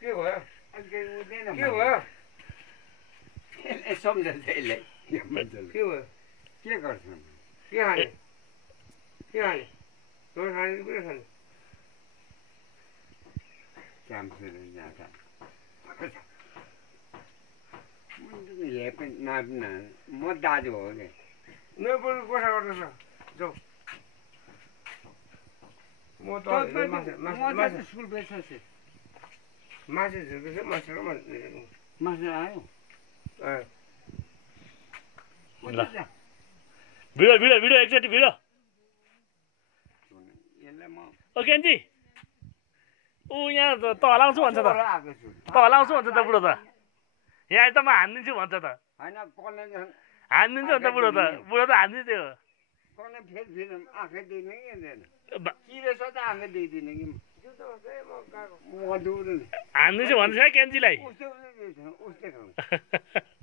के भयो हुँदैन के भयो सम्झन्छ यसले के भयो के गर्छ के खाने तँ खाने कि पनि खाने चाम्सुले जाँदा हे पनि नाप्न म दाजु हो कि नबरु कोठा गर्दैछ जाऊ म त स्कुल बेच्छ मासु झुक्दैछ मासु मासु आयो भिडियो एकचोटि भिडियो यसलाई म ओ केन्जी ऊ यहाँ त हलाउँछु भन्छ त आएको छु त हलाउँछु भन्छ त बुढो त यहाँ आए त म हानिदिन्छु भन्छ त होइन कसले हानिदिन्छ नि त बुढो त हानिदिन्छ त्यो कसले फेरि आँखै दिने कि चिरेछ त आँखै दिइदिने कि म दूर हानिदिन्छु भन्छ केन्जीलाई उस्तै खाउँ